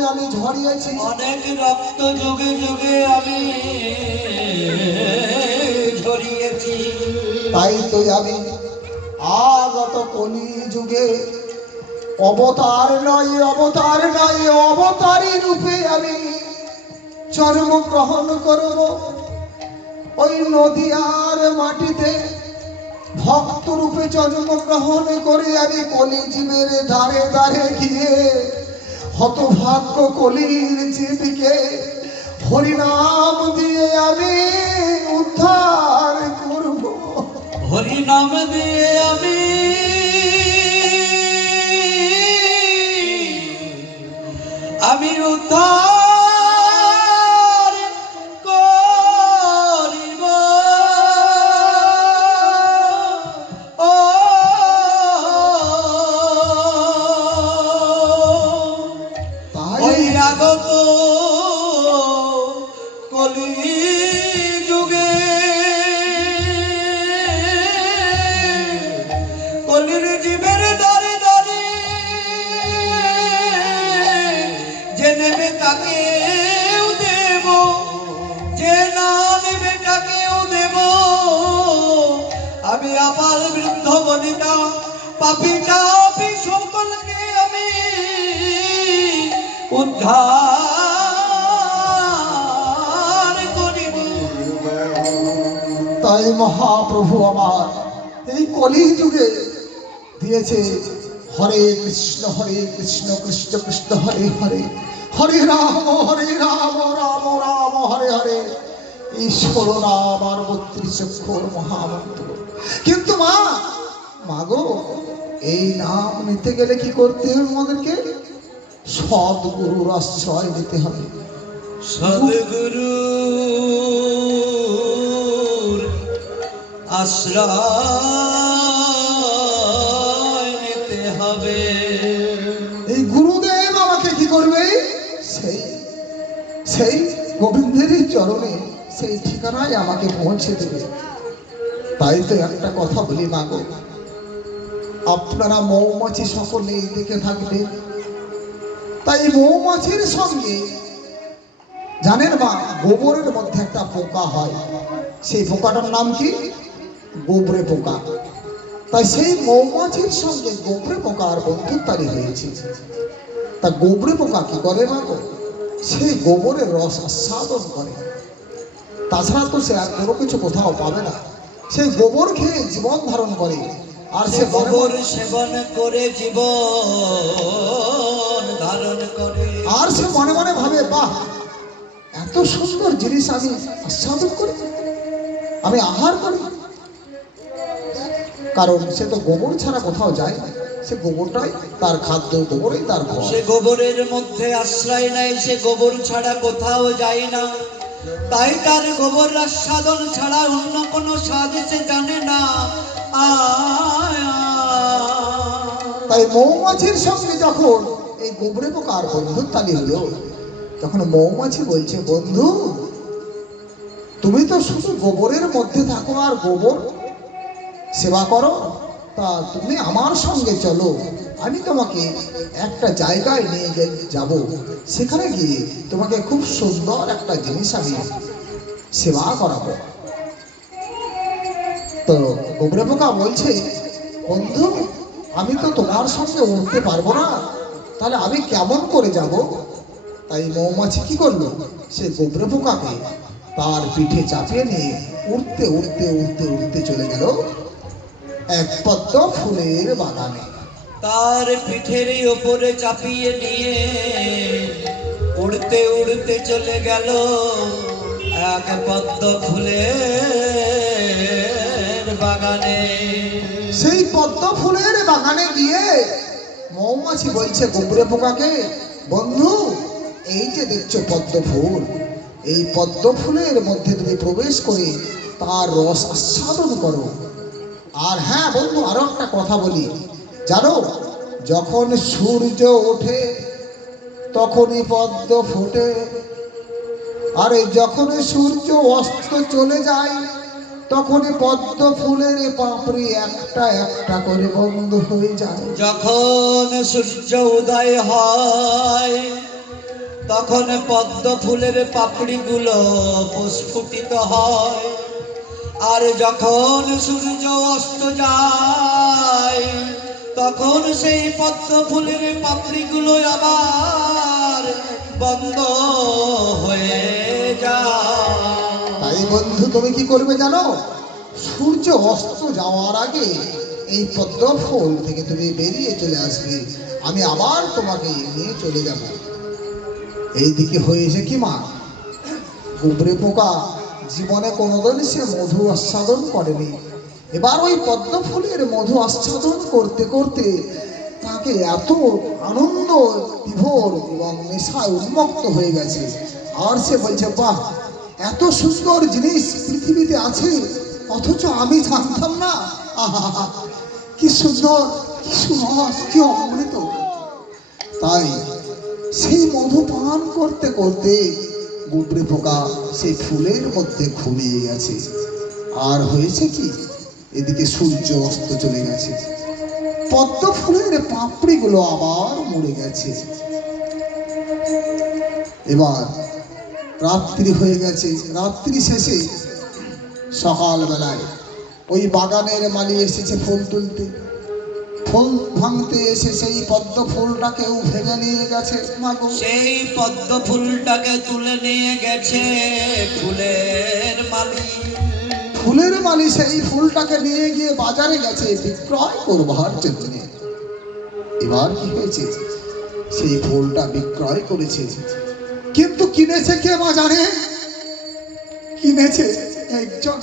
যুগে আমি ঝরিয়েছি, অনেক রক্ত যুগে যুগে আমি ঝরিয়েছি। তাই তো আমি আগত কলি যুগে অবতার নয় অবতারী রূপে আমি জন্মগ্রহণ করব। ওই নদিয়ার মাটিতে ভক্ত রূপে জন্মগ্রহণ করে আমি কলিজীবের ধারে ধারে গিয়ে হতভাগ্য কলির জীবকে হরিনাম দিয়ে আমি উদ্ধার করব। হরিনাম দিয়ে আমি উদ্ধার করিব। ও ওই আগত কলি যুগে কলির জীবের দাঁড়ে দাঁড়ে যে নেবে তাকেও দেব, যে না নেবে তাকেও দেব। আমি আবার বৃদ্ধ বনিতা পাপী টাপী সকলকে আমি উদ্ধার করিব। তাই মহাপ্রভু আমার এই কলি যুগে দিয়েছে হরে কৃষ্ণ কৃষ্ণ কৃষ্ণ হরে হরে, হরে রাম রাম রাম হরে হরে, ঈশ্বর নাম আর 32 অক্ষর মহামন্ত্র। কিন্তু মা গো, এই নাম নিতে গেলে কি করতে হবে? আমাদেরকে সদ্গুরুর আশ্রয় নিতে হবে। সদ্গুরুর আশ্রয় নিতে হবে। এই গুরুদেব আমাকে কি করবে? সেই গোবিন্দের চরণে, সেই ঠিকানায় আমাকে পৌঁছে দেবে। তাই তো একটা কথা বলি মা গো, আপনারা মৌমাছি সকলেই দেখে থাকবে। তাই মৌমাছির সঙ্গে জানেন মা, গোবরের মধ্যে একটা পোকা হয়, সেই পোকাটার নাম কি? গোবরে পোকা। তাই সেই মৌমাছির সঙ্গে গোবরে পোকার বন্ধুত্বারি হয়েছে। তা গোবরে পোকা কি করে মা গো? সেই গোবরের রস আস্বাদন করে, তাছাড়া তো সে আর কোনো কিছু কোথাও পাবে না। সেই গোবর খেয়ে জীবন ধারণ করে, আর সে গোবর সেবন করে জীবন ধারণ করে। আর সে মনে মনে ভাবে, বাহ, এত সুন্দর জিনিস আমি আস্বাদন করি, আমি আহার করি। কারণ সে তো গোবর ছাড়া কোথাও যায় না, সে গোবরটাই তার খাদ্য, গোবরই তার খাওয়া। সে গোবরের মধ্যে আশ্রয় নেয়, সে গোবর ছাড়া কোথাও যায় না। তাই তার গোবর আস্বাদন ছাড়া অন্য কোনো স্বাদ সে জানে না। তাই মৌমাছির সঙ্গে যখন এই গোবরে পোকার বন্ধুত্বালি হলো, তখন মৌমাছি বলছে, বন্ধু, তুমি তো শুধু গোবরের মধ্যে থাকো আর গোবর সেবা করো, তা তুমি আমার সঙ্গে চলো, আমি তোমাকে একটা জায়গায় নিয়ে যাব। সেখানে গিয়ে তোমাকে খুব সুন্দর একটা জিনিস আমি সেবা করাবো। তো গোবরে পোকা বলছে, বন্ধু, আমি তো তোমার সঙ্গে উঠতে পারবো না, তাহলে আমি কেমন করে যাব? তাই মৌমাছি কি করলো? সে গোবরে পোকাকে তার পিঠে চাপিয়ে নিয়ে উড়তে উড়তে উড়তে উড়তে চলে গেল এক পদ্ম ফুলের বাগানে। তার পিঠের উপরে চাপিয়ে নিয়ে উড়তে উড়তে চলে গেল এক পদ্ম ফুলের বাগানে। সেই পদ্ম ফুলের বাগানে গিয়ে মৌমাছি বলছে গোবরে পোকাকে, বন্ধু, এই যে দেখছো পদ্ম ফুল, এই পদ্ম ফুলের মধ্যে তুমি প্রবেশ করে তার রস আস্বাদন করো। আর হ্যাঁ বন্ধু, আরো একটা কথা বলি, জানো, যখন সূর্য ওঠে তখনই পদ্ম ফোটে, আর যখন সূর্য অস্ত চলে যায় তখনই পদ্ম ফুলের পাপড়ি একটা একটা করে বন্ধ হয়ে যায়। যখন সূর্য উদয় হয় তখন পদ্ম ফুলের পাপড়িগুলো প্রস্ফুটিত হয়। আর যখন সূর্য অস্ত যায় তখন সেই পদ্ম ফুলের পাপড়িগুলো আবার বন্ধ হয়ে যায়। তাই বন্ধু তুমি কি করবে জানো? সূর্য অস্ত যাওয়ার আগে এই পদ্ম ফুল থেকে তুমি বেরিয়ে চলে আসবে, আমি আবার তোমাকে নিয়ে চলে যাব। এইদিকে হয়েছে কি মা, গুবরে পোকা জীবনে কোনোদিন সে মধু আস্বাদন করেনি। এবার ওই পদ্ম ফুলের মধু আস্বাদন করতে করতে তাকে এত আনন্দ বিভোর এবং নেশায় উন্মুক্ত হয়ে গেছে। আর সে বলছে, বাহ, এত সুন্দর জিনিস পৃথিবীতে আছে, অথচ আমি জানতাম না। আহা, কি সুন্দর, কি সুরস, কি অমৃত। তাই সেই মধু পান করতে করতে গুবরে পোকা সেই ফুলের মধ্যে ঘুমিয়ে গেছে। আর হয়েছে কি, এদিকে সূর্য অস্ত চলে গেছে, পদ্ম ফুলের পাপড়িগুলো আবার মরে গেছে। এবার রাত্রি হয়ে গেছে। রাত্রি শেষে সকালবেলায় ওই বাগানের মালি এসেছে ফুল তুলতে। ফুল ভাঙতে এসে সেই পদ্ম ফুলটাকেও ভেঙে নিয়ে গেছে। মাগো, সেই পদ্ম ফুলটাকে তুলে নিয়ে গেছে ফুলের মালি। ফুলের মালি সেই ফুলটাকে নিয়ে গিয়ে বাজারে গেছে বিক্রয় করবার জন্য। এবার কি হয়েছে, সেই ফুলটা বিক্রয় করেছে, কিন্তু কিনেছে কে মা জানে? কিনেছে একজন